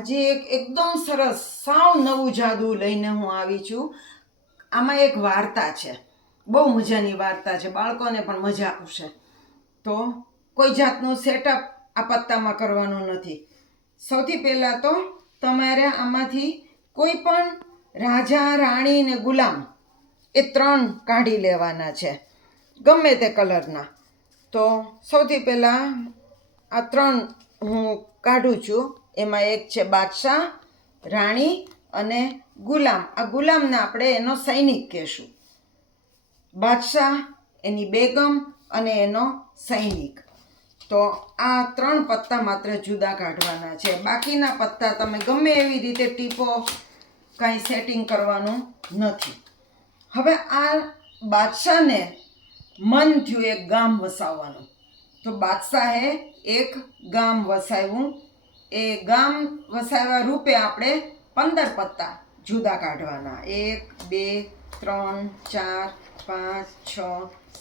આજે એક એકદમ સરસ, સાવ નવું જાદુ લઈને હું આવી છું. આમાં એક વાર્તા છે. બહુ મજાની વાર્તા છે. બાળકોને પણ મજા આવશે. તો કોઈ જાતનું સેટઅપ આ પત્તામાં કરવાનું નથી. સૌથી પહેલાં તો તમારે આમાંથી કોઈ પણ રાજા, રાણી ને ગુલામ એ ત્રણ કાઢી લેવાના છે. ગમે તે કલરના. તો સૌથી પહેલાં આ ત્રણ હું કાઢું છું. એમાં એક છે બાદશાહ, રાણી અને ગુલામ. આ ગુલામને આપણે એનો સૈનિક કહેશું. બાદશાહ, એની બેગમ અને એનો સૈનિક. તો આ ત્રણ પત્તા માત્ર જુદા કાઢવાના છે. બાકીના પત્તા તમે ગમે એવી રીતે ટીપો, કાંઈ સેટિંગ કરવાનું નથી. હવે આ બાદશાહને મન થયું એક ગામ વસાવવાનું. તો બાદશાહે એક ગામ વસાવ્યું. એ ગામ વસાવ્યા રૂપે આપણે પંદર પત્તા જુદા કાઢવાના. એક, બે, ત્રણ, ચાર, પાંચ, છ,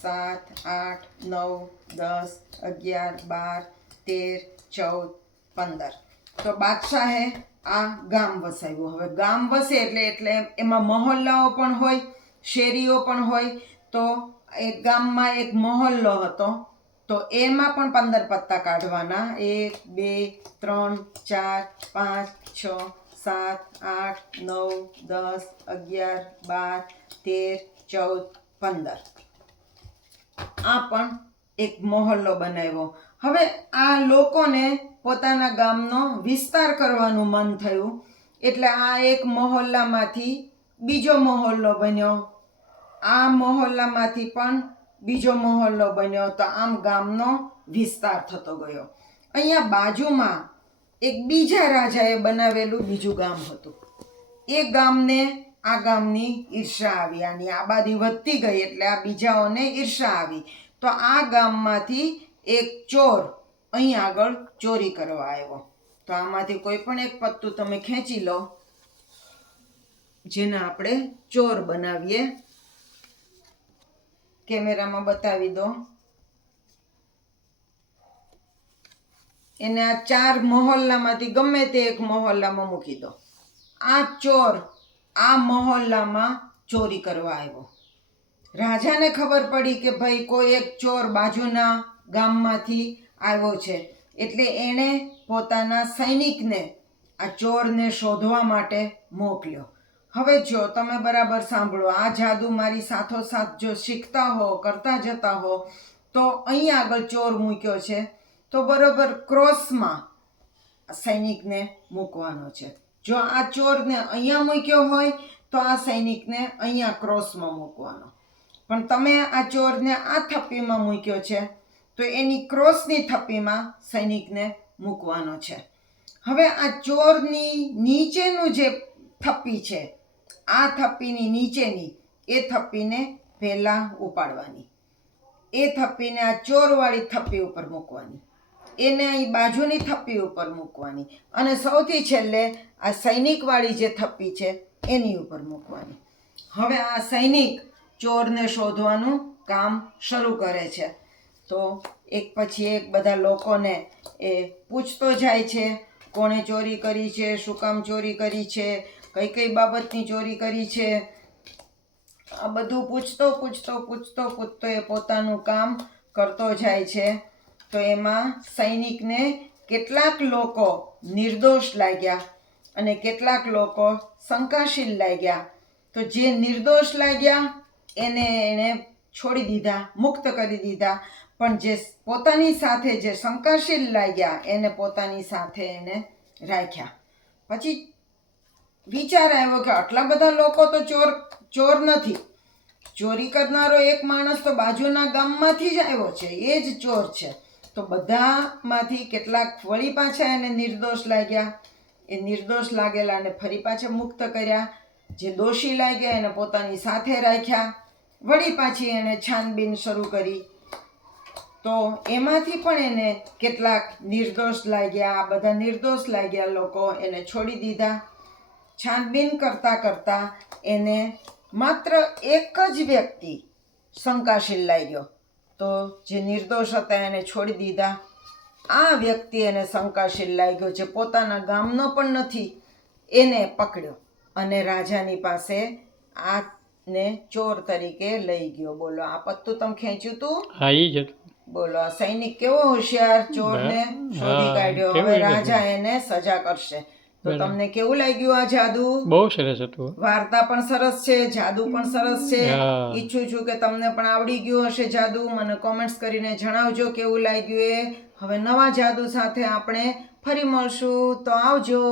સાત, આઠ, નવ, દસ, અગિયાર, બાર, તેર, ચૌદ, પંદર. તો બાદશાહે આ ગામ વસાવ્યું. હવે ગામ વસે એટલે એટલે એમાં મહોલ્લાઓ પણ હોય, શેરીઓ પણ હોય, તો એક ગામમાં એક મહોલ્લો હતો. તો એમાં પણ પંદર પત્તા કાઢવાના. એક, બે, ત્રણ, ચાર, પાંચ, છ, સાત, આઠ, નવ, દસ, અગિયાર, બાર, તેર, ચૌદ, પંદર. આ પણ એક મહોલ્લો બનાવ્યો. હવે આ લોકોને પોતાના ગામનો વિસ્તાર કરવાનું મન થયું. એટલે આ એક મહોલ્લામાંથી બીજો મહોલ્લો બન્યો. આ મહોલ્લામાંથી પણ બીજો મહોલ્લો બન્યો તો આમ ગામનો વિસ્તાર થતો ગયો. અહીંયા બાજુમાં એક બીજા રાજાએ બનાવેલું બીજું ગામ હતું. એ ગામને આ ગામની ઈર્ષા આવી, આની આબાદી વધતી ગઈ એટલે આ બીજાઓને ઈર્ષા આવી. તો આ ગામમાંથી એક ચોર અહીં આગળ ચોરી કરવા આવ્યો. તો આમાંથી કોઈ પણ એક પત્તું તમે ખેંચી લો. જેને આપણે ચોર બનાવીએ કેમેરામાં બતાવી દો. એને આ ચાર મહોલ્લામાંથી ગમે તે એક મહોલ્લામાં મૂકી દો. આ ચોર આ મહોલ્લામાં ચોરી કરવા આવ્યો. રાજાને ખબર પડી કે ભાઈ કોઈ એક ચોર બાજુના ગામમાંથી આવ્યો છે. એટલે એણે પોતાના સૈનિકને આ ચોરને શોધવા માટે મોકલ્યો. હવે જો તમે બરાબર સાંભળો, આ જાદુ મારી સાથોસાથ જો શીખતા હો, કરતા જતા હો, તો અહીં આગળ ચોર મૂક્યો છે. તો બરોબર ક્રોસમાં સૈનિકને મૂકવાનો છે. જો આ ચોરને અહીંયા મૂક્યો હોય, તો આ સૈનિકને અહીંયા ક્રોસમાં મૂકવાનો. પણ તમે આ ચોરને આ થપ્પીમાં મૂક્યો છે, તો એની ક્રોસની થપ્પીમાં સૈનિકને મૂકવાનો છે. હવે આ ચોરની નીચેનું જે થપ્પી છે આ થપ્પીની નીચેની, એ થપ્પીને પહેલાં ઉપાડવાની. એ થપ્પીને આ ચોરવાળી થપ્પી ઉપર મૂકવાની. એને અહીં બાજુની થપ્પી ઉપર મૂકવાની. અને સૌથી છેલ્લે આ સૈનિકવાળી જે થપ્પી છે, એની ઉપર મૂકવાની. હવે આ સૈનિક ચોરને શોધવાનું કામ શરૂ કરે છે. તો એક પછી એક બધા લોકોને એ પૂછતો જાય છે, કોણે ચોરી કરી છે, શું કામ ચોરી કરી છે કઈ કઈ બાબતની ચોરી કરી છે? આ બધું પૂછતો પૂછતો પૂછતો પૂછતો એ પોતાનું કામ કરતો જાય છે. તો એમાં સૈનિકને કેટલાક લોકો નિર્દોષ લાગ્યા અને કેટલાક લોકો શંકાશીલ લાગ્યા. તો જે નિર્દોષ લાગ્યા, એને એણે છોડી દીધા, મુક્ત કરી દીધા. પણ જે પોતાની સાથે જે શંકાશીલ લાગ્યા, એને પોતાની સાથે એને રાખ્યા. પછી વિચાર આવ્યો કે આટલા બધા લોકો તો ચોર ચોર નથી. ચોરી કરનારો એક માણસ તો બાજુના ગામમાંથી જ આવ્યો છે, એ જ ચોર છે. તો બધામાંથી કેટલાક વળી પાછા એને નિર્દોષ લાગ્યા. એ નિર્દોષ લાગેલાને ફરી પાછા મુક્ત કર્યા. જે દોષી લાગ્યા એને પોતાની સાથે રાખ્યા. વળી પાછી એણે છાનબીન શરૂ કરી. તો એમાંથી પણ એને કેટલાક નિર્દોષ લાગ્યા. આ બધા નિર્દોષ લાગ્યા લોકો એને છોડી દીધા. છાનબીન કરતાં કરતાં એને માત્ર એક જ વ્યક્તિ શંકાશીલ લાગ્યો. તો જે નિર્દોષ હતા એને છોડી દીધા. આ વ્યક્તિ એને શંકાશીલ લાગ્યો જે પોતાના ગામનો પણ નથી. એને પકડ્યો અને રાજાની પાસે આને ચોર તરીકે લઈ ગયો. બોલો આ પત્તું તમે ખેંચ્યું તું? હા ઈ જ બોલો આ સૈનિક કેવો હોશિયાર ચોરને શોધી કાઢ્યો. હવે રાજા એને સજા કરશે. તો તમને કેવું લાગ્યું આ જાદુ? બહુ સરસ હતું. વાર્તા પણ સરસ છે જાદુ પણ સરસ છે. ઈચ્છું છું કે તમને પણ આવડી ગયું હશે જાદુ. મને કોમેન્ટ્સ કરીને જણાવજો કેવું લાગ્યું એ. હવે નવા જાદુ સાથે આપણે ફરી મળશું. તો આવજો.